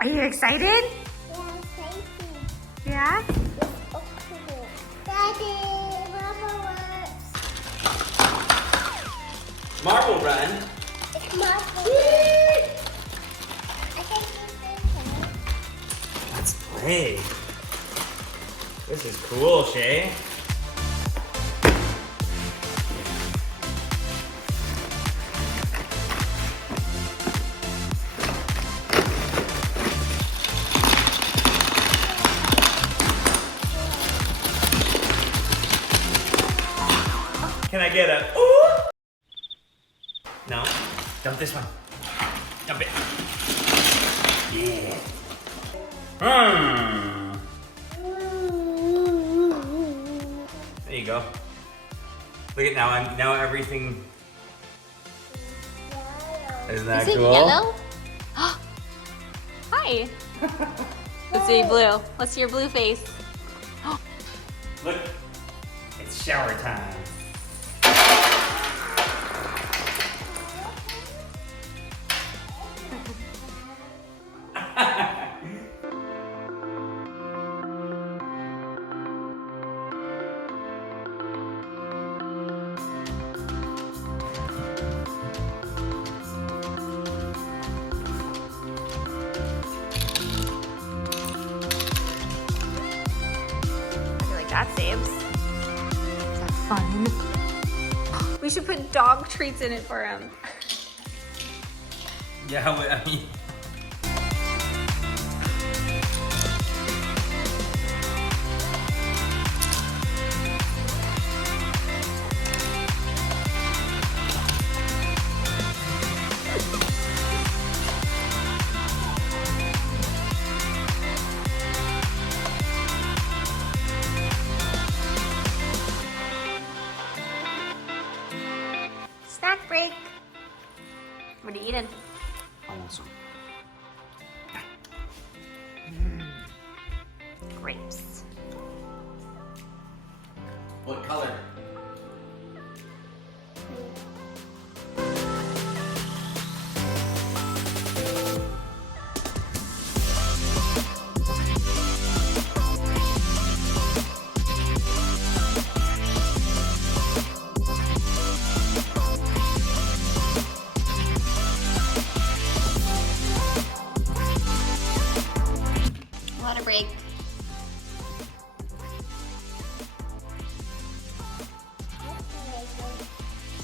Are you excited? Yeah, I'm excited. Yeah? It's okay. Daddy, Mama works. Marble run. It's marble. I think this is Let's play. This is cool, Shae. Can I get a ooh? No? Dump this one. Dump it. Yeah. There you go. Look at now everything. Isn't that Is it cool? yellow? Hi. Let's see blue. Let's see your blue face. Look, it's shower time. That saves. Is that fun? We should put dog treats in it for him. Yeah, I mean. Snack break. What are you eating? Awesome. Grapes. What color? Water break.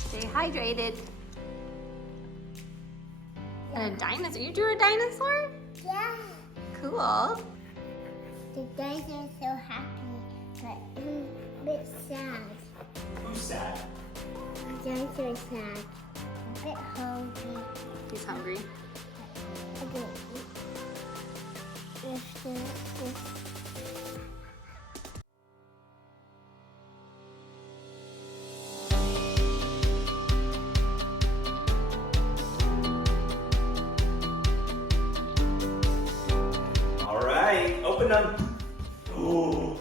Stay hydrated. And a dinosaur. You drew a dinosaur? Yeah. Cool. The dinosaur is so happy, but a bit sad. Who's sad? The dinosaur is sad. A bit hungry. He's hungry. I don't eat. This. All right, open them. Ooh.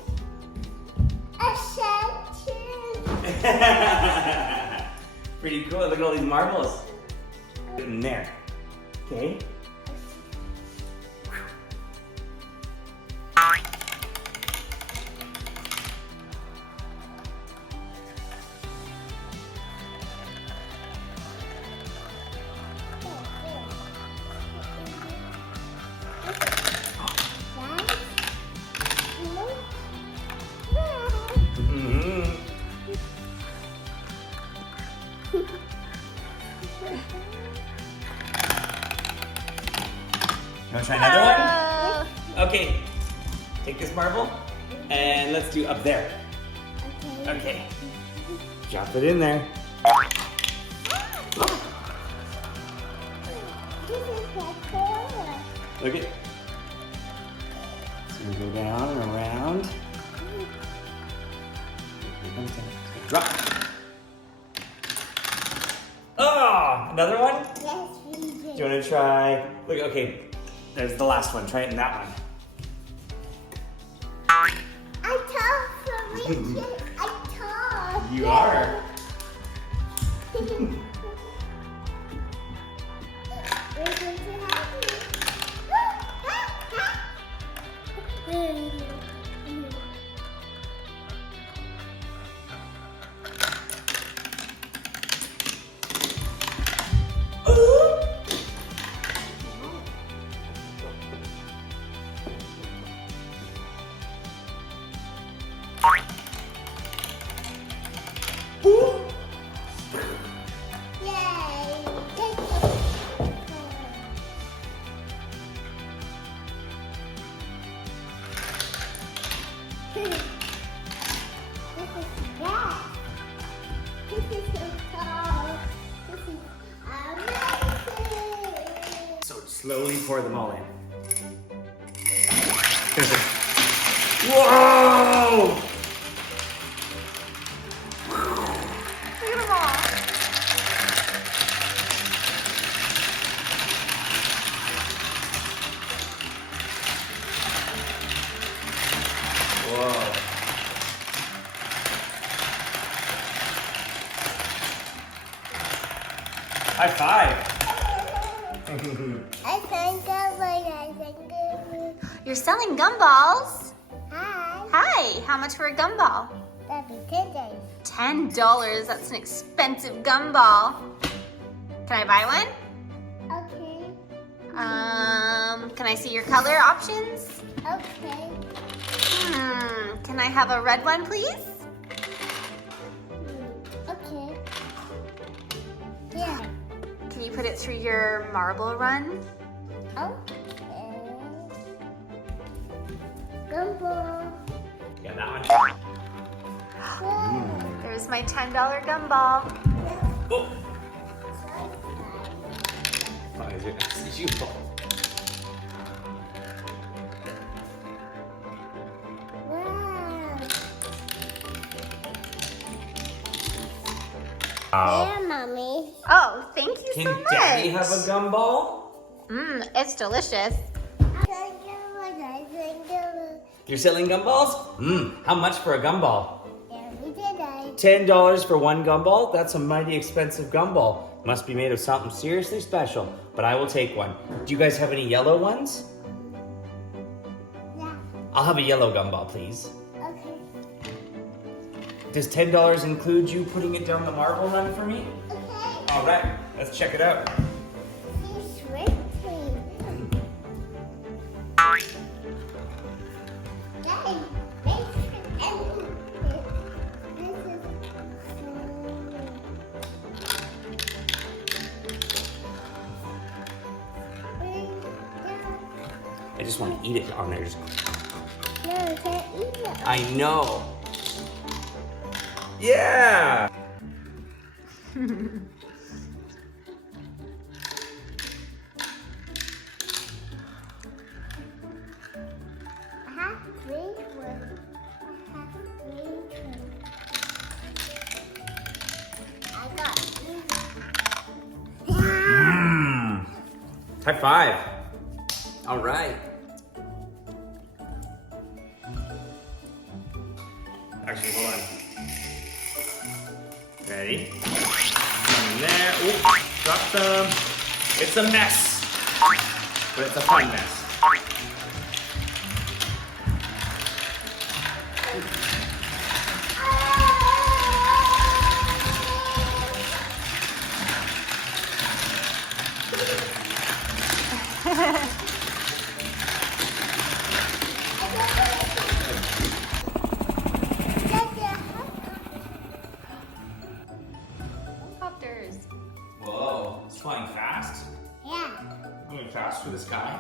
A shell too. Pretty cool. Look at all these marbles. In there. Okay. You want to try another one? Okay. Take this marble and let's do up there. Okay. Drop it in there. Look at. So we go down and around. Drop. Oh, another one? Yes, we Do did. you want to try? Look, okay. There's the last one. Try it in that one. I told Richard. I told. You are. We're going to have you. Slowly pour them all in. Whoa! Look at them all. Whoa. High five. I think I think You're selling gumballs? Hi. Hi, how much for a gumball? That'd be 10 days. $10, that's an expensive gumball. Can I buy one? Okay. Can I see your color options? Okay. Can I have a red one, please? Okay. Yeah. Can you put it through your marble run? Okay. Gumball. Yeah, that one. There's my $10 gumball. Oh. Oh, is it? It's you. Wow. Here, Mommy. Oh, thank you so Can much. Daddy have a gumball? It's delicious. You're selling gumballs? How much for a gumball? Every day. $10 for one gumball? That's a mighty expensive gumball. Must be made of something seriously special, but I will take one. Do you guys have any yellow ones? Yeah. I'll have a yellow gumball, please. Okay. Does $10 include you putting it down the marble run for me? Okay. All right, let's check it out. He's sweating. Daddy, I just want to eat it on there. no, you can't eat it. I know. Yeah. I have three ones. I got three. High five. All right. Actually, hold on. Ready? And there. Oop, drop some. It's a mess, but it's a fun mess. Helicopters. Whoa, it's flying fast. Yeah. Going fast through the sky.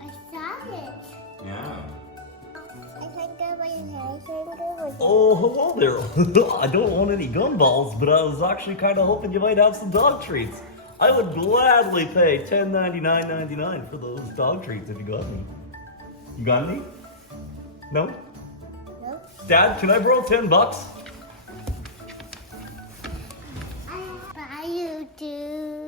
I saw it. Yeah. I think I Oh, hello there. I don't want any gumballs, but I was actually kind of hoping you might have some dog treats. I would gladly pay $10.99.99 for those dog treats if you got any. You got any? No? No. Dad, can I borrow $10? Buy you do.